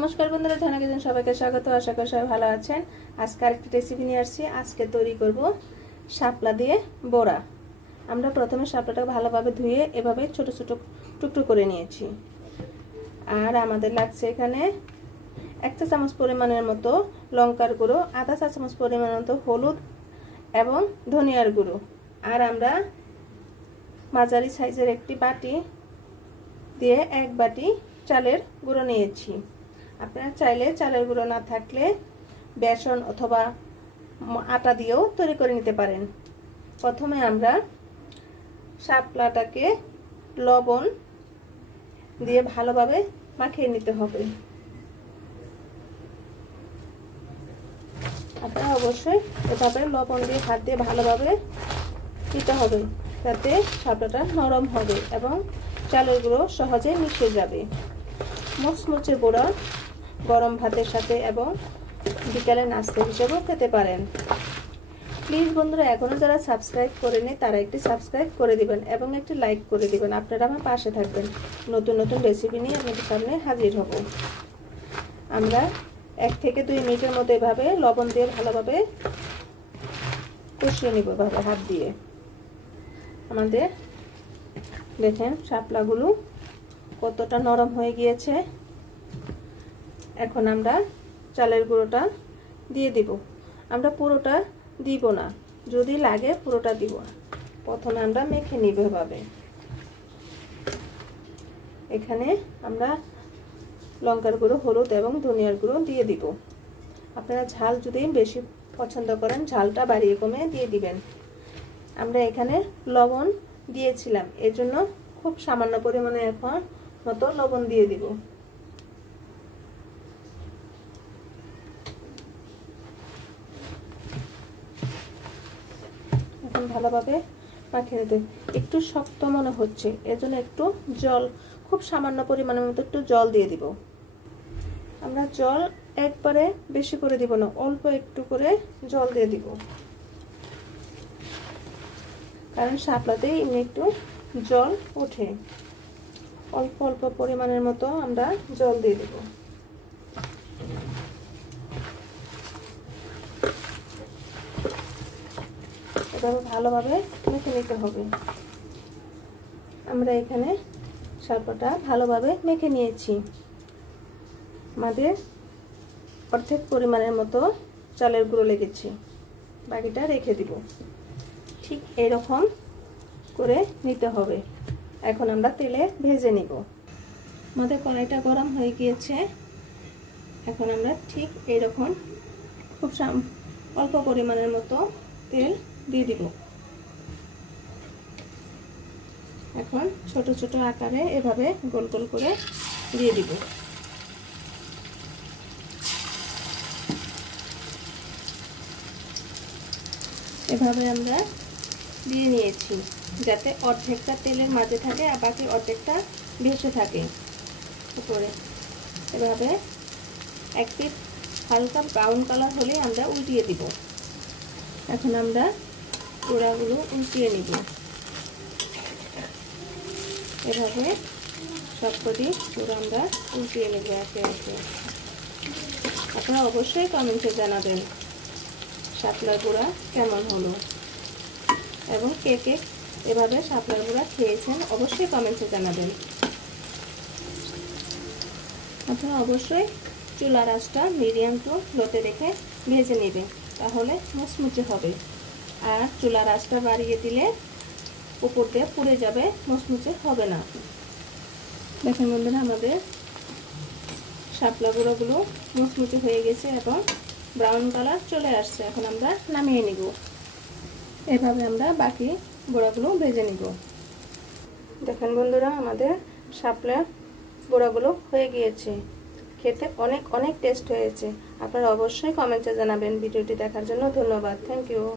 নমস্কার বন্ধুরা, ঝর্ণা কিচেন সবাইকে স্বাগত। আশা করি সবাই ভালো আছেন। আজকে আরেকটি রেসিপি নিয়ে আসছি। আজকে তৈরি করব শাপলা দিয়ে বড়া। আমরা প্রথমে শাপলাটাকে ভালোভাবে ধুয়ে এভাবে ছোট ছোট টুকরো করে নিয়েছি। আর আমাদের লাগছে এখানে 1 চা চামচ পরিমাণের মতো লঙ্কার গুঁড়ো, আধা চা চামচ পরিমাণের মতো হলুদ এবং ধনিয়ার গুঁড়ো। আর আমরা মাঝারি সাইজের একটি বাটি দিয়ে 1 বাটি চালের গুঁড়ো নিয়েছি। আপনারা চাইলে চালের গুঁড়ো না থাকলে বেসন অথবা আটা দিয়েও তৈরি করে নিতে পারেন। প্রথমে আমরা শাপলাটাকে লবণ দিয়ে ভালোভাবে মাখিয়ে নিতে হবে। আপনারা অবশ্যই এভাবে লবণ দিয়ে হাত দিয়ে ভালোভাবে দিতে হবে, যাতে শাপলাটা নরম হবে এবং চালের গুঁড়ো সহজে মিশে যাবে। মুচমুচে বড়া গরম ভাতের সাথে এবং বিকালে নাস্তা হিসেবেও খেতে পারেন। প্লিজ বন্ধুরা, এখনো যারা সাবস্ক্রাইব করেনি তারা একটি সাবস্ক্রাইব করে দিবেন এবং একটি লাইক করে দিবেন। আপনারা আমার পাশে থাকবেন। নতুন নতুন রেসিপি নিয়ে আপনাদের সামনে হাজির হব। আমরা 1 থেকে 2 মিনিটের মতো এভাবে লবণ দিয়ে ভালোভাবে কষিয়ে নিব হাত দিয়ে। আমাদের দেখেন শাপলাগুলো কতটা নরম হয়ে গিয়েছে। এখন আমরা চালের গুঁড়োটা দিয়ে দিব। আমরা পুরোটা দিব না, যদি লাগে পুরোটা দিব। প্রথমে আমরা মেখে নিব এভাবে। এখানে আমরা লঙ্কার গুঁড়ো, হলুদ এবং ধনিয়ার গুঁড়ো দিয়ে দিব। আপনারা ঝাল যদি বেশি পছন্দ করেন ঝালটা বাড়িয়ে কমে দিয়ে দিবেন। আমরা এখানে লবণ দিয়েছিলাম, এজন্য খুব সামান্য পরিমাণে এখন মতো লবণ দিয়ে দিব। এখন ভালোভাবে মাখিয়ে নিতে। একটু শক্ত মনে হচ্ছে, এজন্য একটু জল, খুব সামান্য পরিমাণের মতো একটু জল দিয়ে দিব। আমরা জল একবারে বেশি করে দিব না, অল্প একটু করে জল দিয়ে দিব, কারণ শাপলাতে এমনি একটু জল ওঠে। অল্প অল্প পরিমাণের মতো আমরা জল দিয়ে দেব। এভাবে ভালোভাবে মেখে নিতে হবে। আমরা এখানে শাপলাটা ভালোভাবে মেখে নিয়েছি। আমাদের অর্ধেক পরিমাণের মতো চালের গুঁড়ো লেগেছে, বাকিটা রেখে দিব। ঠিক এরকম করে নিতে হবে। এখন আমরা তেলে ভেজে নিব। আমাদের কড়াইটা গরম হয়ে গিয়েছে। এখন আমরা ঠিক এরকম খুব অল্প পরিমাণের মতো তেল দিয়ে দিব। এখন ছোট ছোট আকারে এভাবে গোল গোল করে দিয়ে দিব। এভাবে আমরা দিয়ে নিয়েছি, যাতে অর্ধেকটা তেলের মাঝে থাকে আর বাকি অর্ধেকটা ভেসে থাকে উপরে। এভাবে এক পিঠ হালকা ব্রাউন কালার হলে আমরা উল্টিয়ে দিব। এখন আমরা পোড়াগুলো উল্টিয়ে নিব। এভাবে সবকটি পুরো আমরা উল্টিয়ে নেব একে একে। আপনারা অবশ্যই কমেন্টে জানাবেন শাপলার গুঁড়া কেমন হলো এবং কে কে এভাবে শাপলার গুঁড়া খেয়েছেন অবশ্যই কমেন্টে জানাবেন। আপনারা অবশ্যই চুলার আঁচটা মিডিয়াম টু লোতে রেখে ভেজে নেবেন, তাহলে মুচমুচে হবে। আর চুলার আঁচটা বাড়িয়ে দিলে উপর দিয়ে পুড়ে যাবে, মুচমুচে হবে না। দেখেন বন্ধুরা, আমাদের শাপলা গুঁড়োগুলো মুচমুচে হয়ে গেছে এবং ব্রাউন কালার চলে আসছে। এখন আমরা নামিয়ে নিব। এভাবে আমরা বাকি বড়াগুলো ভেজে নিব। দেখেন বন্ধুরা, আমাদের শাপলা বড়াগুলো হয়ে গিয়েছে। খেতে অনেক অনেক টেস্ট হয়েছে। আপনারা অবশ্যই কমেন্টে জানাবেন। ভিডিওটি দেখার জন্য ধন্যবাদ। Thank you.